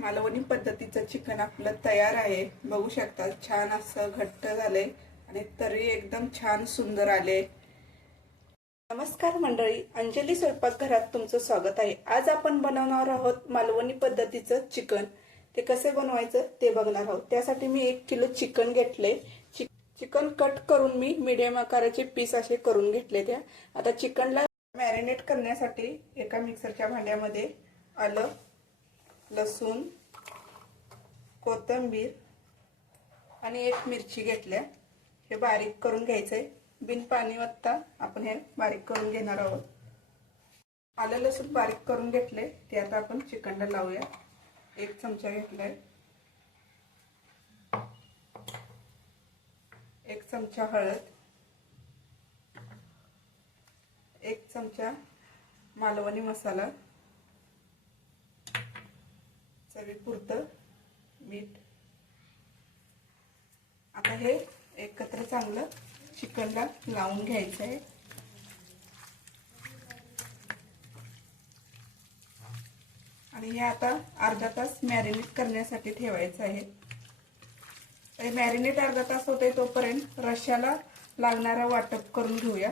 मालवणी पद्धतीचं चिकन आपलं तयार आहे. बघू शकता छान असं घट्ट झालंय आणि तरी एकदम छान सुंदर आले. नमस्कार मंडळी अंजली स्वयंपाकघरात तुमचं स्वागत आहे. आज आपण बनवणार आहोत मालवणी पद्धतीचं चिकन. ते कसे बनवायचं ते बघणार आहोत. त्यासाठी मी एक किलो चिकन घेतले चिकन कट करून मी मीडियम आकाराचे पीस असे करून घेतले त्या. आता चिकनला मॅरिनेट करण्यासाठी एका मिक्सरच्या भांड्यामध्ये आलं लसूण कोथिंबीर आणि एक मिरची घेतल्या. हे बारीक करून घ्यायचंय. बिन पाणी वत्ता आपण हे बारीक करून घेणार आहोत. आलं लसूण बारीक करून घेतले ते आता आपण चिकनला लावूया. एक चमचा घेतलाय. एक चमचा हळद. एक चमचा मालवणी मसाला. चवीपुरतं मीठ. आता हे एकत्र चांगलं चिकनला लावून घ्यायचं आहे. आणि हे आता अर्धा तास मॅरिनेट करण्यासाठी ठेवायचं आहे. मॅरिनेट अर्धा तास होते तोपर्यंत रश्याला लागणारा वाटप करून घेऊया.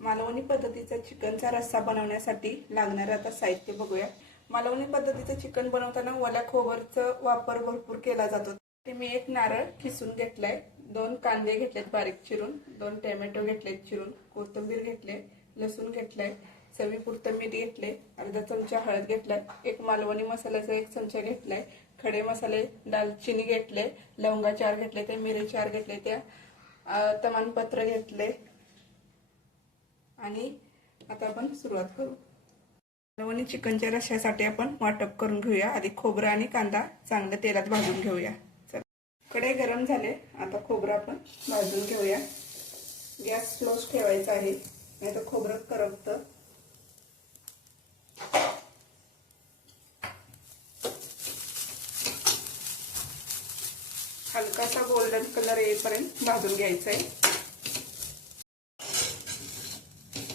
मालवणी पद्धतीचा चिकनचा रस्सा बनवण्यासाठी लागणारं आता साहित्य बघूया. मालवणी पद्धतीचं चिकन बनवताना ओल्या खोबरचा वापर भरपूर केला जातो. ते मी एक नारळ किसून घेतलाय. दोन कांदे घेतलेत बारीक चिरून. दोन टोमॅटो घेतलेत चिरून. कोथिंबीर घेतले लसूण घेतलाय चवीपुरतं मीठ घेतले अर्धा चमचा हळद घेतलाय एक मालवणी मसाल्याचा एक चमचा घेतलाय खडे मसाले दालचिनी घेतले लवंगा चार घेतले ते मिरे चार घेतले त्या तमानपत्र घेतले. आणि आता आपण सुरुवात करू. आणि चिकनच्या रश्यासाठी आपण वाटप करून घेऊया. आधी खोबरं आणि कांदा चांगलं तेलात भाजून घेऊया. चल. कडे गरम झाले. आता खोबरं आपण भाजून घेऊया. गॅस स्लोच ठेवायचा आहे. नाही तर खोबरं करपतं. हलकासा गोल्डन कलर येईपर्यंत भाजून घ्यायचा आहे.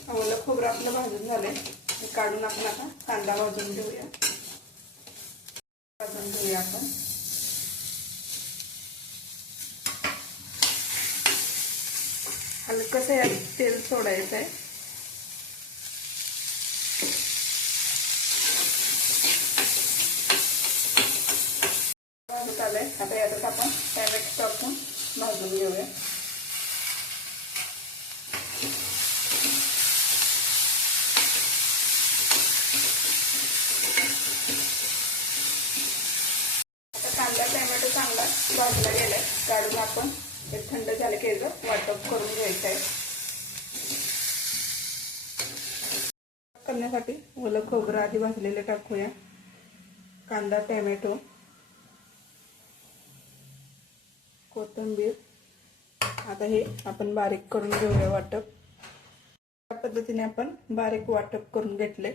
ओलं खोबरं आपलं भाजून झालंय. काढून आपण आता कांदा भाजून घेऊया. भाजून घेऊया आपण. हलकस यात तेल सोडायचं आहे भाजत आलंय आता यातच आपण टॅमॅटो टाकून भाजून घेऊया आता कांदा टॅमॅटो चांगला भाजला गेलाय काढून आपण ते थंड झालं की याचं वाटप करून घ्यायचं आहे करण्यासाठी ओलं खोबरं आधी भाजलेलं टाकूया. कांदा टॅमॅटो कोथिंबीर. आता हे आपण बारीक करून घेऊया वाटप. त्या पद्धतीने आपण बारीक वाटप करून घेतले.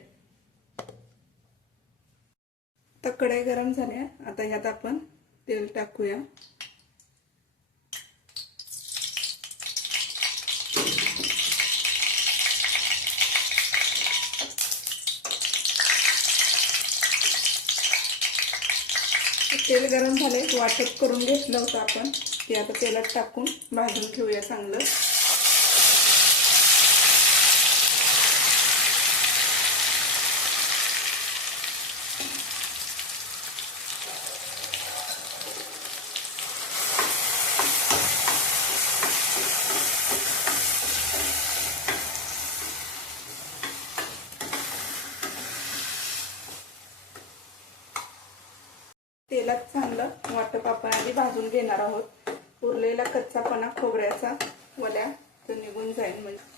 आता कढई गरम झाल्या आता ह्यात आपण तेल टाकूया. तेल गरम झाले वाटप करून घेतलं होतं आपण. ते आता तेलात टाकून भाजून घेऊया चांगलं. तेलात चांगलं वाटप आपण आधी भाजून घेणार आहोत. उरलेला कच्चापणा खोबऱ्याचा वल्या तो निघून जाईल म्हणजे.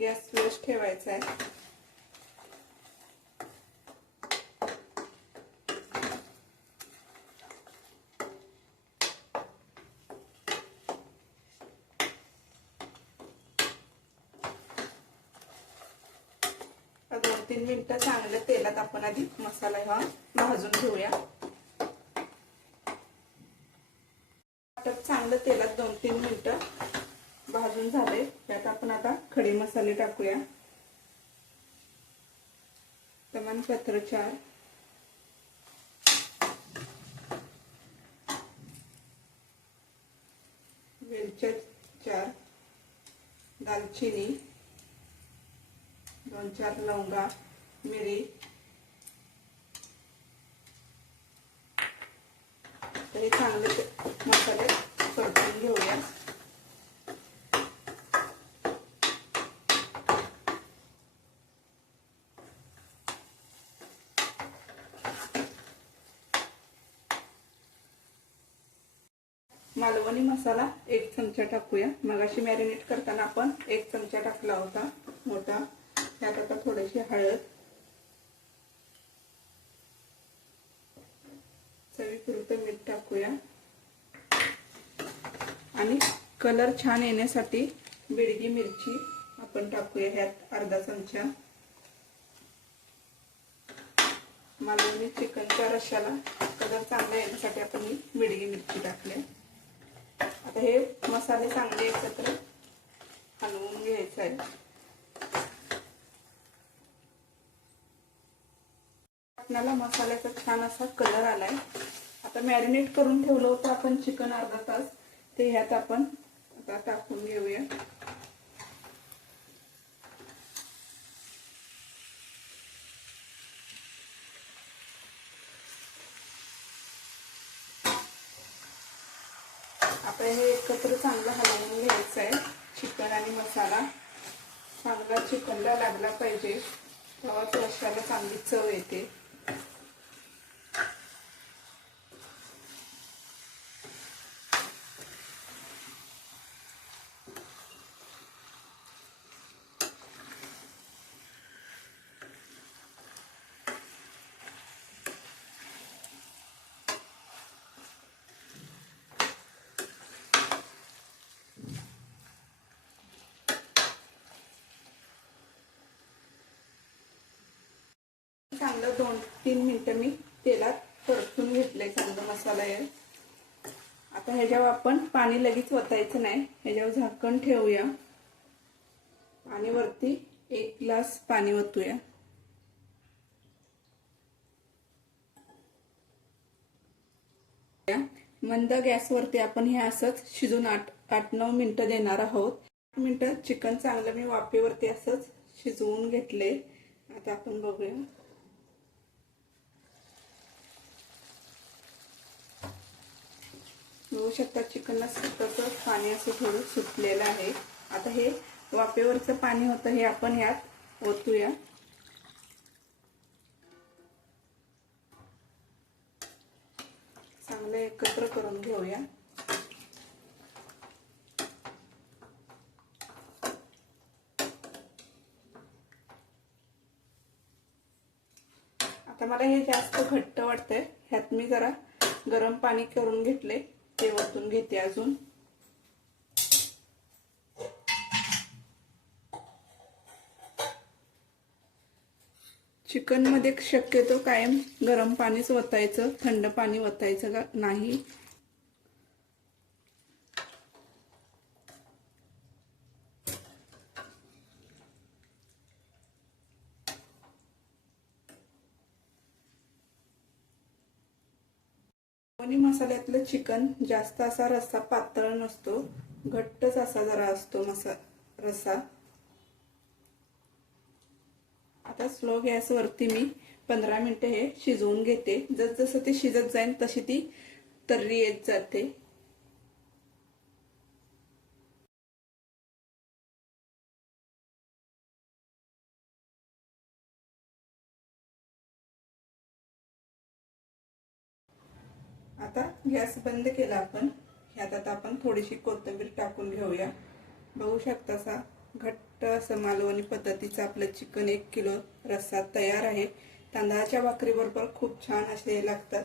गॅस फ्लेश ठेवायचा आहे. दोन तीन मिनिटं चांगलं तेलात आपण आधी मसाला हा भाजून घेऊया. चांगलं तेलात दोन तीन मिनिटं भाजून झाले. त्यात आपण आता खडे मसाले टाकूया. तमानपत्र चार. वेलच्या चार. दालचिनी. दोन चार लवंगा मिरी. हे चांगले ते मसाले परतून घेऊया. मालवणी मसाला एक चमचा टाकूया. मगाशी मॅरिनेट करताना आपण एक चमचा टाकला होता मोठा. त्यात आता थोडीशी हळद चवीपुरतं मीठ टाकूया. आणि कलर छान येण्यासाठी बिडगी मिरची आपण टाकूया ह्यात अर्धा चमचा. मालवणी चिकनच्या रश्याला कलर चांगला येण्यासाठी आपण ही बेडगी मिरची टाकली आता हे मसाले चांगले एकत्र हलवून घ्यायचं आहे आपल्याला मसाल्याचा छान असा कलर आलाय. आता मॅरिनेट करून ठेवलं होतं आपण चिकन अर्धा तास. ते ह्यात आपण आता टाकून घेऊया. आता हे एकत्र चांगलं हलवून घ्यायचं आहे चिकन आणि मसाला. चांगला चिकनला लागला पाहिजे. तेव्हाच रश्याला चांगली चव येते. चांगलं दोन तीन मिनटं मी तेलात परतून घेतलंय चांगलं मसाला आहे आता ह्याच्यावर आपण पाणी लगेच वतायचं नाही. ह्याच्यावर झाकण ठेवूया. आणि वरती एक ग्लास पाणी ओतूया मंद गॅसवरती आपण हे असंच शिजून आठ आठ नऊ मिनिटं देणार आहोत. आठ चिकन चांगलं मी वाफेवरती असंच शिजवून घेतले आता आपण बघूया. बघू शकता चिकनला सुकचं पाणी असं थोडं सुटलेलं आहे. आता हे वाफेवरचं पाणी होतं हे आपण ह्यात ओतूया. चांगलं एकत्र करून घेऊया. आता मला हे जास्त घट्ट वाटतंय. ह्यात मी जरा गरम पाणी करून घेतले ते वतून घेते अजून. चिकनमध्ये शक्यतो कायम गरम पाणीच वतायचं थंड पाणी वतायचं का नाही? आणि मसाल्यातलं चिकन जास्त असा रस्सा पातळ नसतो. घट्टच असा जरा असतो मसा रस्सा. आता स्लो गॅसवरती मी पंधरा मिनिटं हे शिजवून घेते. जसजसं ते शिजत जाईल तशी ती तर्री येत जाते. आता गॅस बंद केला आपण. ह्यात आता आपण थोडीशी कोथिंबीर टाकून घेऊया. बघू शकता असा घट्ट असं मालवणी पद्धतीचं आपलं चिकन एक किलो रस्सा तयार आहे. तांदळाच्या भाकरीबरोबर खूप छान असे लागतात.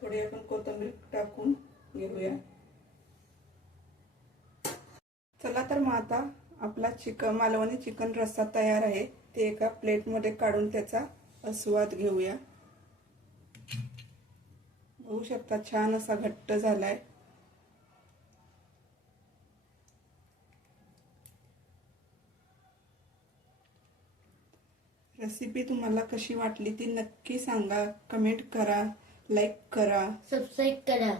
थोडी आपण कोथिंबीर टाकून घेऊया. चला तर मग आता आपला चिकन मालवणी चिकन रस्सा तयार आहे. ते एका प्लेटमध्ये काढून त्याचा आस्वाद घेऊया. बघू शकता छान असा घट्ट झालाय. रेसिपी तुम्हाला कशी वाटली ती नक्की सांगा. कमेंट करा लाईक करा. सबस्क्राईब करा.